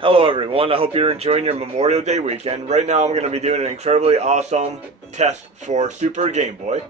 Hello everyone, I hope you're enjoying your Memorial Day weekend. Right now I'm going to be doing an incredibly awesome test for Super Game Boy.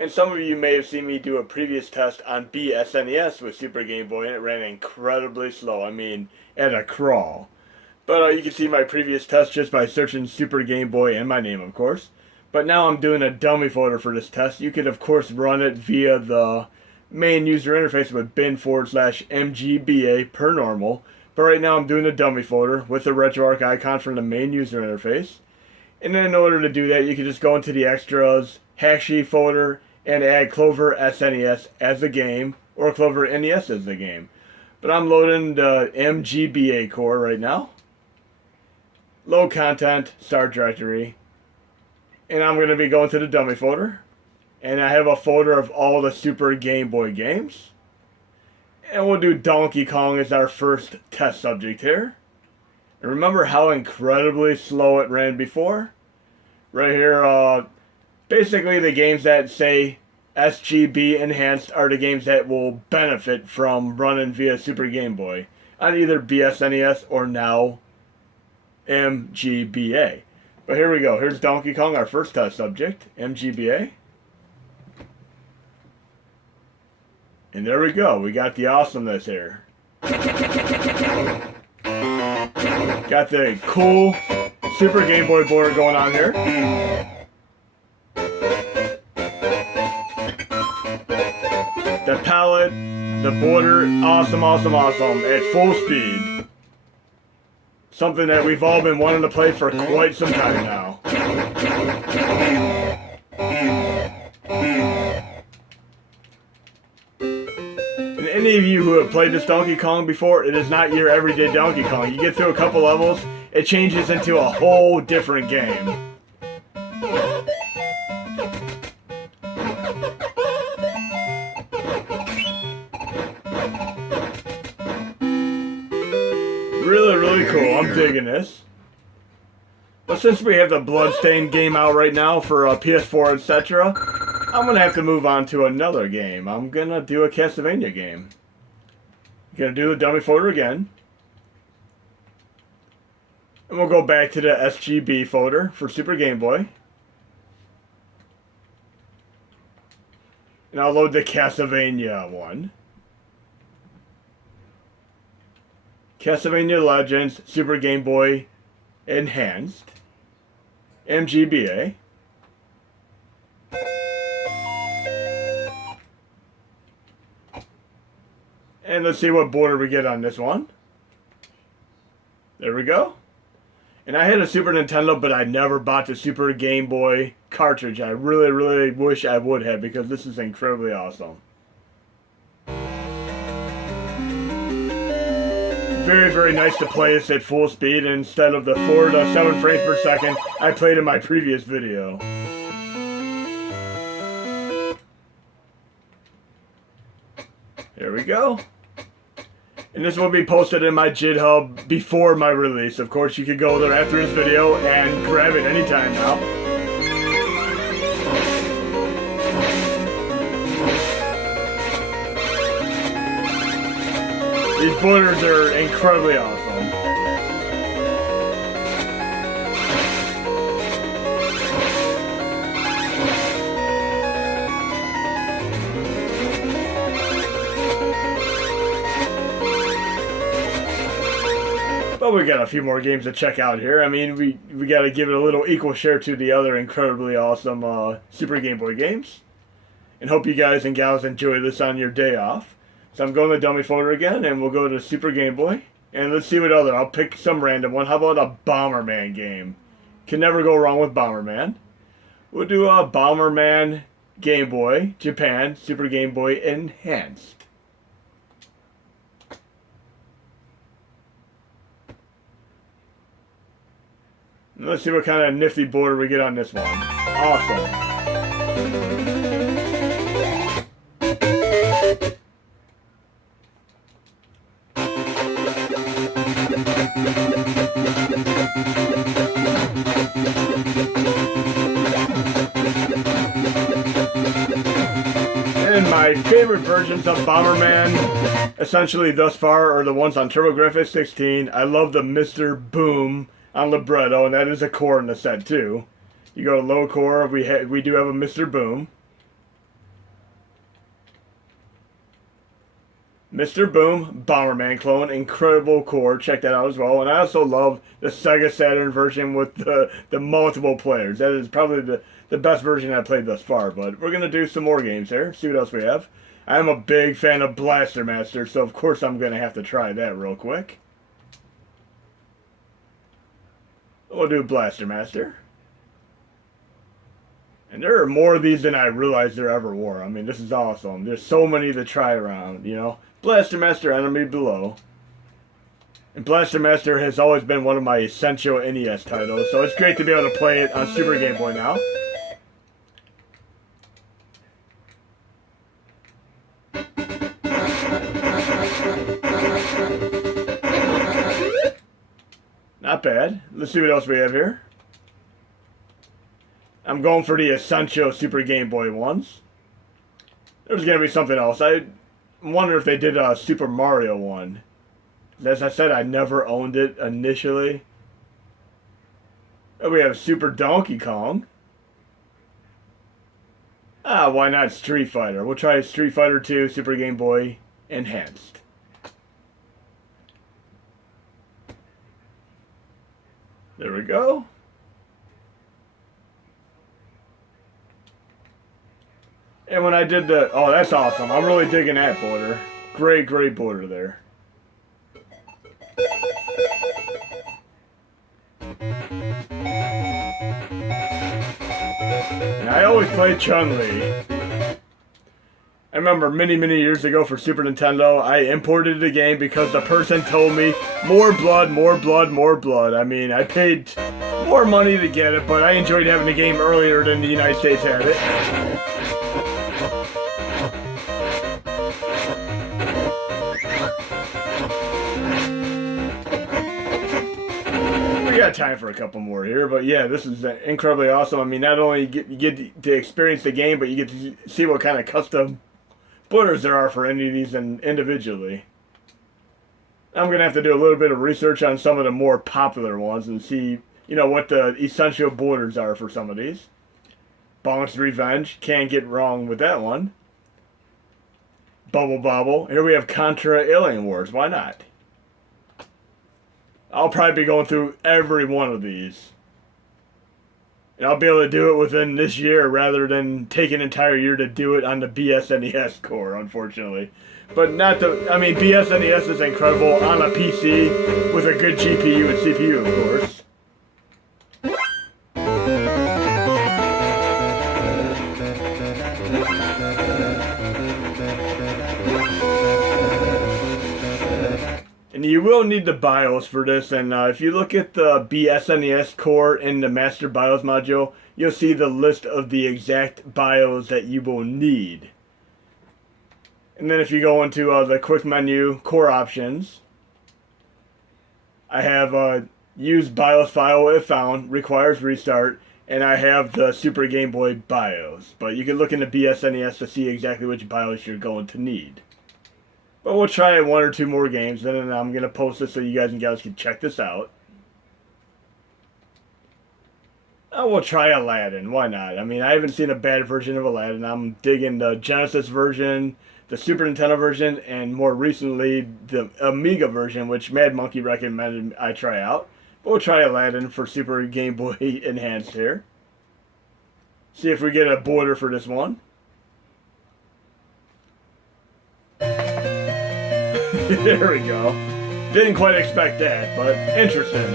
And some of you may have seen me do a previous test on BSNES with Super Game Boy and it ran incredibly slow. I mean, at a crawl. But you can see my previous test just by searching Super Game Boy and my name, of course. But now I'm doing a dummy folder for this test. You could of course run it via the main user interface with bin/mgba per normal. But right now I'm doing a dummy folder with the RetroArch icon from the main user interface. And then in order to do that, you can just go into the extras, hash folder, and add Clover SNES as the game, or Clover NES as the game. But I'm loading the mGBA core right now. Load content, start directory. And I'm going to be going to the dummy folder. And I have a folder of all the Super Game Boy games. And we'll do Donkey Kong as our first test subject here. And remember how incredibly slow it ran before? Right here, basically the games that say SGB Enhanced are the games that will benefit from running via Super Game Boy on either BSNES or now mGBA. But here we go. Here's Donkey Kong, our first test subject, mGBA. And there we go, we got the awesomeness here. Got the cool Super Game Boy border going on here. The palette, the border, awesome at full speed. Something that we've all been wanting to play for quite some time now. Any of you who have played this Donkey Kong before, it is not your everyday Donkey Kong. You get through a couple levels, it changes into a whole different game. Really cool. I'm digging this. But since we have the Bloodstained game out right now for PS4, etc., I'm going to have to move on to another game. I'm going to do a Castlevania game. Going to do the dummy folder again. And we'll go back to the SGB folder for Super Game Boy. And I'll load the Castlevania one. Castlevania Legends, Super Game Boy Enhanced. mGBA. And let's see what border we get on this one. There we go. And I had a Super Nintendo, but I never bought the Super Game Boy cartridge. I really wish I would have, because this is incredibly awesome. Very nice to play this at full speed instead of the 4 to 7 frames per second I played in my previous video. There we go. And this will be posted in my GitHub before my release. Of course, you could go there after this video and grab it anytime now. These borders are incredibly awesome. But we got a few more games to check out here. I mean, we got to give it a little equal share to the other incredibly awesome Super Game Boy games. And hope you guys and gals enjoy this on your day off. So I'm going to the dummy folder again, and we'll go to Super Game Boy. And let's see what other. I'll pick some random one. How about a Bomberman game? Can never go wrong with Bomberman. We'll do a Bomberman Game Boy, Japan, Super Game Boy Enhanced. Let's see what kind of nifty border we get on this one. Awesome. And my my favorite versions of Bomberman, essentially thus far, are the ones on TurboGrafx 16. I love the Mr. Boom on Libretto, and that is a core in the set too. You go to low core, we do have a Mr. Boom. Mr. Boom, Bomberman clone, incredible core, check that out as well. And I also love the Sega Saturn version with the multiple players. That is probably the best version I've played thus far, but we're going to do some more games here, see what else we have. I'm a big fan of Blaster Master, so of course I'm going to have to try that real quick. We'll do Blaster Master. And there are more of these than I realized there ever were. I mean, this is awesome. There's so many to try around, you know. Blaster Master Enemy Below. And Blaster Master has always been one of my essential NES titles, so it's great to be able to play it on Super Game Boy now. Not bad. Let's see what else we have here. I'm going for the essential Super Game Boy ones. There's going to be something else. I wonder if they did a Super Mario one. As I said, I never owned it initially. Oh, we have Super Donkey Kong. Ah, why not Street Fighter? We'll try Street Fighter 2 Super Game Boy Enhanced. There we go. And when I did the... Oh, that's awesome. I'm really digging that border. Great, great border there. And I always played Chun-Li. I remember many, many years ago for Super Nintendo, I imported the game because the person told me, more blood, more blood, more blood. I mean, I paid more money to get it, but I enjoyed having the game earlier than the United States had it. We got time for a couple more here, but yeah, this is incredibly awesome. I mean, not only you get to experience the game, but you get to see what kind of custom borders there are for any of these individually. I'm going to have to do a little bit of research on some of the more popular ones and see, you know, what the essential borders are for some of these. Bonk's Revenge, can't get wrong with that one. Bubble Bobble. Here we have Contra Alien Wars, why not? I'll probably be going through every one of these. And I'll be able to do it within this year rather than take an entire year to do it on the BSNES core, unfortunately. But not the... I mean, BSNES is incredible on a PC with a good GPU and CPU, of course. And you will need the BIOS for this, and if you look at the BSNES core in the Master BIOS module, you'll see the list of the exact BIOS that you will need. And then if you go into the quick menu, core options, I have use BIOS file if found, requires restart, and I have the Super Game Boy BIOS. But you can look into BSNES to see exactly which BIOS you're going to need. But we'll try one or two more games, and then I'm going to post this so you guys and gals can check this out. We'll try Aladdin, why not? I mean, I haven't seen a bad version of Aladdin. I'm digging the Genesis version, the Super Nintendo version, and more recently, the Amiga version, which Mad Monkey recommended I try out. But we'll try Aladdin for Super Game Boy Enhanced here. See if we get a border for this one. There we go. Didn't quite expect that, but interesting.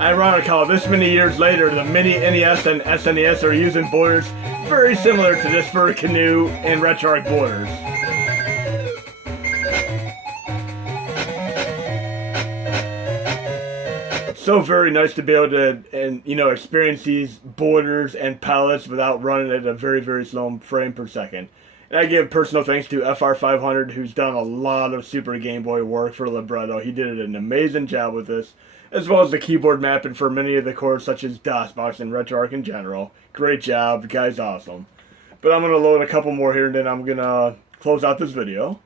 Ironic how this many years later, the Mini NES and SNES are using borders very similar to this for Canoe and RetroArch borders. So very nice to be able to, experience these borders and palettes without running at a very, very slow frame per second. And I give personal thanks to FR500, who's done a lot of Super Game Boy work for Libretto. He did an amazing job with this, as well as the keyboard mapping for many of the chords, such as DOSBox and RetroArch in general. Great job, the guy's awesome. But I'm going to load a couple more here, and then I'm going to close out this video.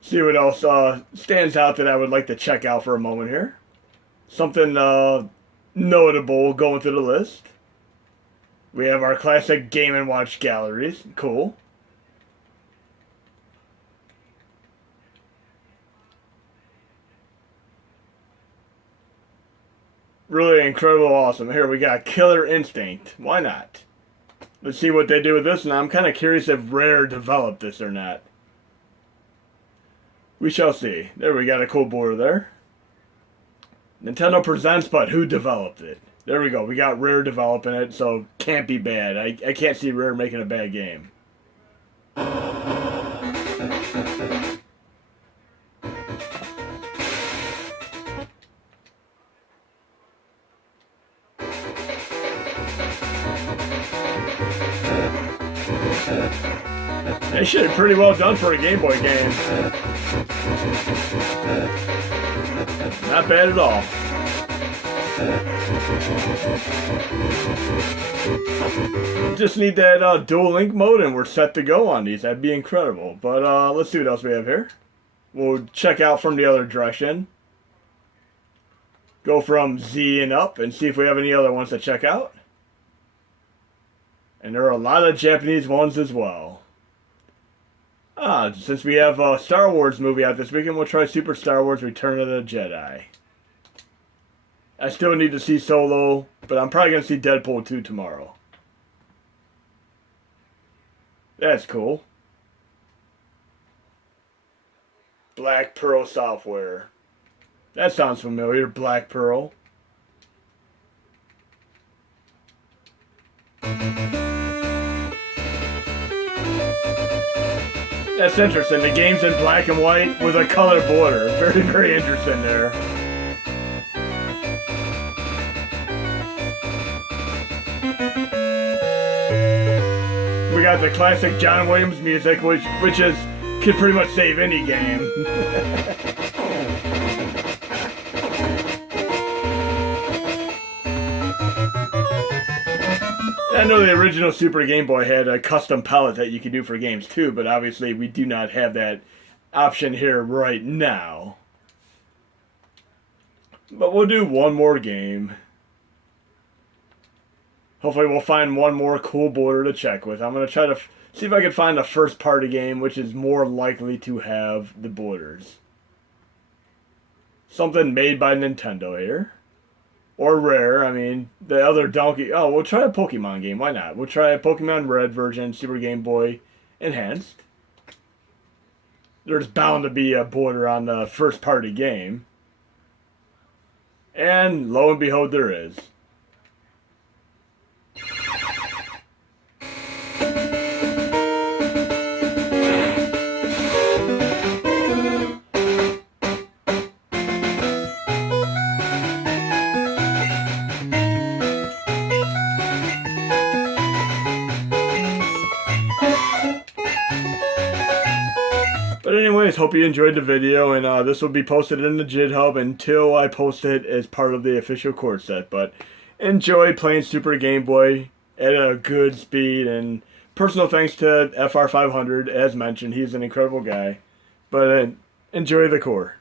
See what else stands out that I would like to check out for a moment here. Something notable going through the list. We have our classic Game & Watch galleries. Cool. Really incredible, awesome. Here we got Killer Instinct. Why not? Let's see what they do with this, and I'm kind of curious if Rare developed this or not. We shall see. There, we got a cool border there. Nintendo presents, but who developed it? There we go. We got Rare developing it, so can't be bad. I can't see Rare making a bad game. They should have pretty well done for a Game Boy game. Not bad at all. Just need that dual link mode and we're set to go on these. That'd be incredible. But let's see what else we have here. We'll check out from the other direction. Go from Z and up and see if we have any other ones to check out. And there are a lot of Japanese ones as well. Since we have a Star Wars movie out this weekend, we'll try Super Star Wars Return of the Jedi. I still need to see Solo, but I'm probably going to see Deadpool 2 tomorrow. That's cool. Black Pearl Software. That sounds familiar, Black Pearl. That's interesting. The game's in black and white with a color border. Very, very interesting there. We got the classic John Williams music, which could pretty much save any game. I know the original Super Game Boy had a custom palette that you could do for games too, but obviously we do not have that option here right now. But we'll do one more game. Hopefully we'll find one more cool border to check with. I'm going to try to see if I can find a first party game which is more likely to have the borders. Something made by Nintendo here. Or Rare. I mean, the other Donkey... Oh, we'll try a Pokemon game. Why not? We'll try a Pokemon Red version, Super Game Boy Enhanced. There's bound to be a border on the first party game. And lo and behold, there is. But anyways, hope you enjoyed the video, and this will be posted in the GitHub until I post it as part of the official chord set. But enjoy playing Super Game Boy at a good speed, and personal thanks to FR500, as mentioned. He's an incredible guy. But enjoy the core.